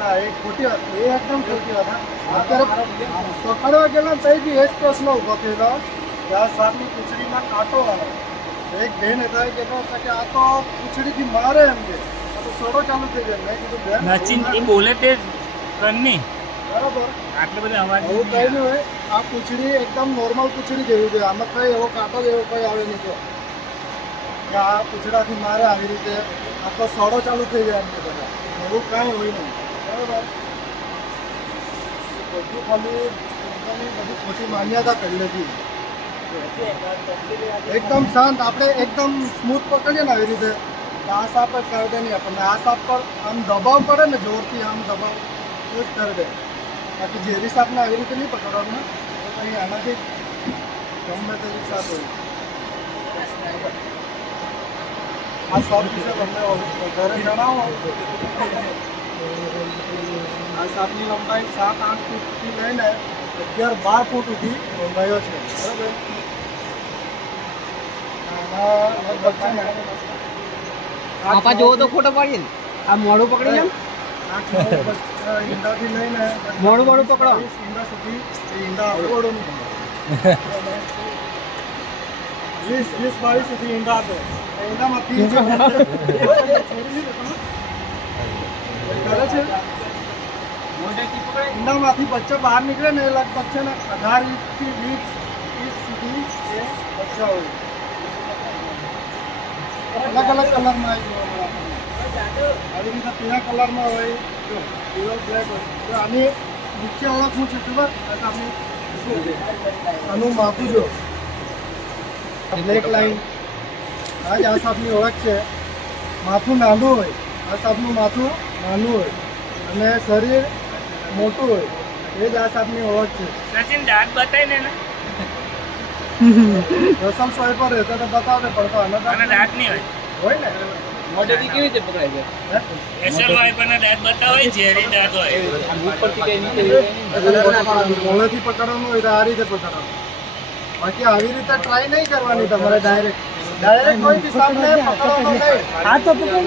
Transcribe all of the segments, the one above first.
ના એ ખોટી વાત એ એકદમ ખોટી વાત પકડવા ગયેલા તઈ બી એ પ્રશ્ન ઊભો થયેલો. ત્યાં આ સાપની પૂછડીમાં કાંટો આવે એક બેન હતા એ કહેતા હતા કે આ તો પૂંછડીથી મારે એમ કે. આ તો સોડો ચાલુ થઈ જાય મેં કીધું બેન નચીન એ બોલે તે કરની બરાબર. આટલે બધા અવાજ એવું કંઈ નહીં હોય. આ પૂછડી એકદમ નોર્મલ પૂછડી જેવી છે. આમાં કંઈ એવો કાંટો જેવો કંઈ આવે નહીં તો. કે આ પૂછડાથી મારે આવી રીતે. આખો સોડો ચાલુ થઈ જાય એમ કે બધા એવું કાંઈ હોય નહીં. બરાબર બધું ખાલી બધી ખોટી માન્યતા કરી નથી. એકદમ શાંત, આપણે એકદમ સ્મૂથ પકડીએ ને આવી રીતે. આ સાપ જ કરડે નહીં આપણને. આ સાપ પર આમ દબાવ પડે ને, જોરથી આમ દબાવ, તો જ કરડે. બાકી ઝેરી સાપને આવી રીતે નહીં પકડવાનું. તો કંઈ આનાથી ગમે તેવી સાપ હોય. આ સાપ વિશે તમને વધારે જણાવો. આ સાપની લંબાઈ સાત આઠ ફૂટથી લઈને અગિયાર બાર ફૂટ સુધી ગયો છે બરાબર આના લગભગ છે ને આપા જોવો તો ફોટો પાડીએ ને આ મોઢું પકડી જાવ આઠ નવ બચ્ચા ઈંડાથી લઈને મોડું મોડું પકડો. વીસ ઈંડા સુધી એ ઈંડા આપે. વીસ વીસ બાવીસ સુધી ઈંડા આપે એ ઈંડામાંથી છોડી દીધું તમે? કોઈ કરે છે ઈંડામાંથી બચ્ચા બહાર નીકળે ને એ લગભગ છે અઢાર ઇંચથી વીસ ઇંચ સુધી એ બચ્ચા હોય. અલગ અલગ કલરમાં આવી જોવા મળે. આવી રીતે પીળા કલરમાં હોય પીળો બ્લેક હોય. આની મુખ્ય ઓળખ શું છે ખબર? આ આનું માથું જો. બ્લેક લાઈન આ જ આ સાપની ઓળખ છે. માથું નાનું હોય. આ સાપનું માથું નાનું હોય. અને શરીર મોટું હોય. એ જ આ સાપની ઓળખ છે. સચિન દાંત બતાવી ને. રસમ સોય પર રહેતો તો બતાવે પણ તો આના આના દાંત નહીં હોય. હોય ને? મોઢેથી કેવી રીતે પકડાય છે? હે? એસએલ વાઇપરના દાંત બતાવે ઝેરી દાંત હોય. ઉપરથી કઈ નીચે મોડેથી પકડવાનું હોય તો આ રીતે પકડવાનું. બાકી આવી રીતે ટ્રાય નહીં કરવાની તમારે ડાયરેક્ટ ડાયરેક્ટ કોઈ બી સામને પકડવાનો નહીં. આ તો પકડ.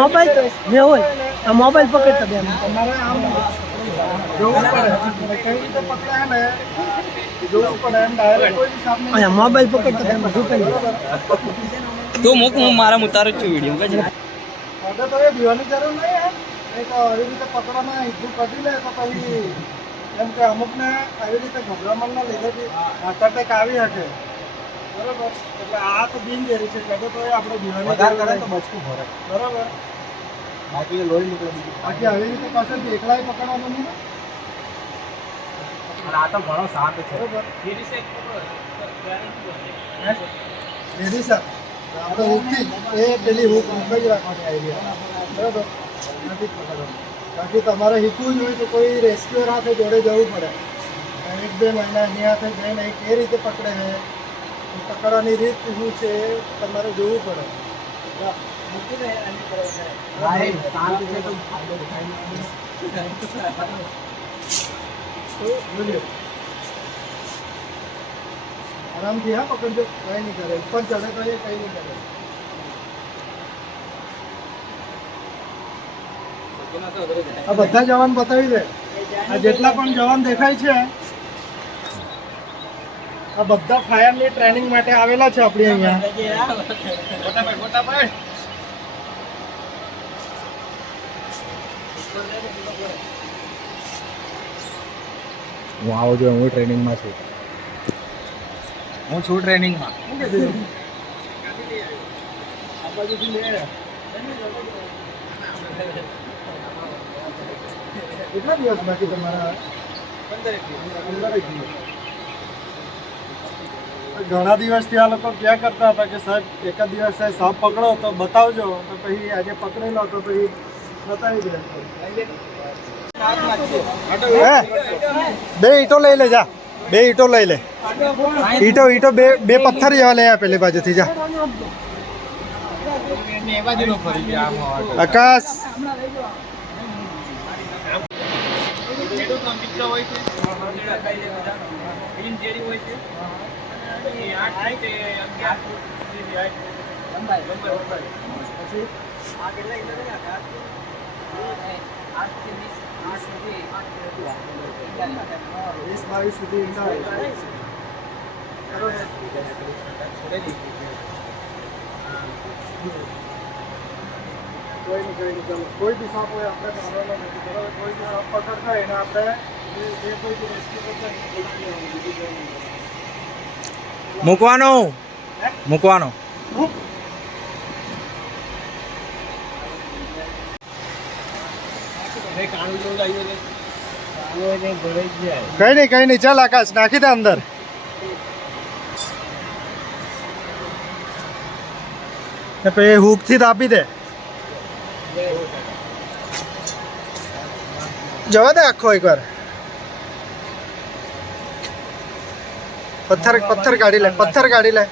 મોબાઈલ રીતે. હોય. આ મોબાઈલ પકડતા બે તમારે આમ જોવું પડે. કઈ રીતે પકડાય ને જોવું પડે એમ. ડાયરેક્ટ કોઈ બી સામને મોબાઈલ પકડતા બે ઝૂકે તું મૂક હું મારા ઉતારું છું વીડિયો. કઈ હવે તો એ બીવાની જરૂર નહીં એમ નહીં તો આવી રીતે પકડવાના હિંદુ કઢી લે તો પછી એમ કે અમુકને આવી રીતે ગભરામણના લીધેથી હાર્ટ એટેક આવી શકે. બરોબર. એટલે આ તો બિનઝેરી છે. કદો તો એ આપણે બીવાની જરૂર નહીં. બરાબર. બાકી લોહી નીકળે બાકી આવી રીતે પાછળથી એકલાય પકડવાનું નહીં ને. આ તો ઘણો શાંત છે. બરોબર. સાહેબ આપણે હુકથી એ પેલી હુક હુક જ રાખવાની આઈડિયા બરાબર. નથી પકડવાનું. બાકી તમારે શીખવું જોઈએ હોય તો કોઈ રેસ્ક્યુઅર હાથે જોડે જવું પડે. એક બે મહિના એની હાથે જઈને એ કઈ રીતે પકડે છે એ પકડવાની રીત શું છે તમારે જોવું પડે. આરામથી હા પકડજો. કંઈ નહીં કરે. ઉપર ચડે તો એ કંઈ નહીં કરે. આ બધા જવાન બતાવી દે. આ જેટલા પણ જવાન દેખાય છે આ બધા ફાયરની ટ્રેનિંગ માટે આવેલા છે આપણી અહીંયા હું આવો જો હું ટ્રેનિંગમાં છું હું છું ટ્રેનિંગમાં શું કે છે? આ બાજુથી લે. કેટલા દિવસ બાકી તમારા દિવસ ઘણા દિવસથી આ લોકો ક્યાં કરતા હતા કે સાહેબ એકાદ દિવસ સાહેબ સાપ પકડો તો બતાવજો, તો પછી આજે પકડેલો તો પછી બતાવી દે. બે ઈટો લઈ લે, જા. બે ઈટો લઈ લે. ઈટો ઈટો બે બે પથ્થર જેવા લઈ આ પેલી બાજુથી, જા. આકાશ. ખેડૂતનો મિત્ર હોય છે. મંદિરા ખાઈ જાય બધા. બિનઝેરી હોય છે. અને આઠ પછી આ કેટલા ઈંડા છે? વીસ બાવીસ સુધી ઈંડા હોય છે. બરોબર કોઈ નહીં કોઈ બી સાપ હોય આપણે મારવાનો નથી બરાબર કોઈ બી સાપ પકડતા હોય એને આપણે જે કોઈ બી રેસ્ક્યુ કરતા એને બોલાવી નહીં. મૂકવાનો? મૂકવાનો. કઈ નહીં કઈ નહીં ચાલ આકાશ નાખી દે અંદર. પછી હુકથી દાબી દે. જવા દે આખો એકવાર. પથ્થર પથ્થર કાઢી લે પથ્થર કાઢી લે.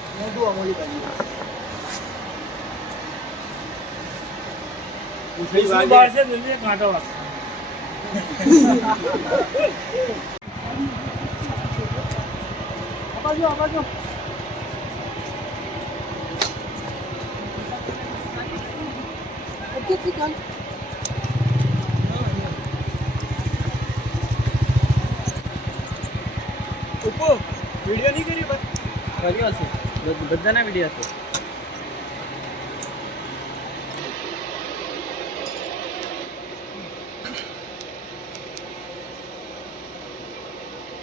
આ બાજુ નહીં બાજુ કર્યો હશે બધાના વીડિયો હશે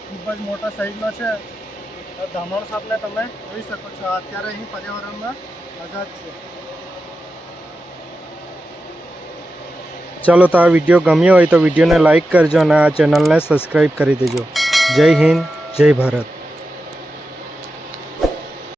ખૂબ જ મોટા સાઈઝનો છે. આ ધામણ સાપને તમે જોઈ શકો છો. અત્યારે અહીં પર્યાવરણમાં આઝાદ છે. ચાલો તો આ વીડિયો ગમ્યો હોય તો વિડીયોને લાઇક કરજો અને આ ચેનલને સબસ્ક્રાઈબ કરી દેજો. જય હિન્દ જય ભારત.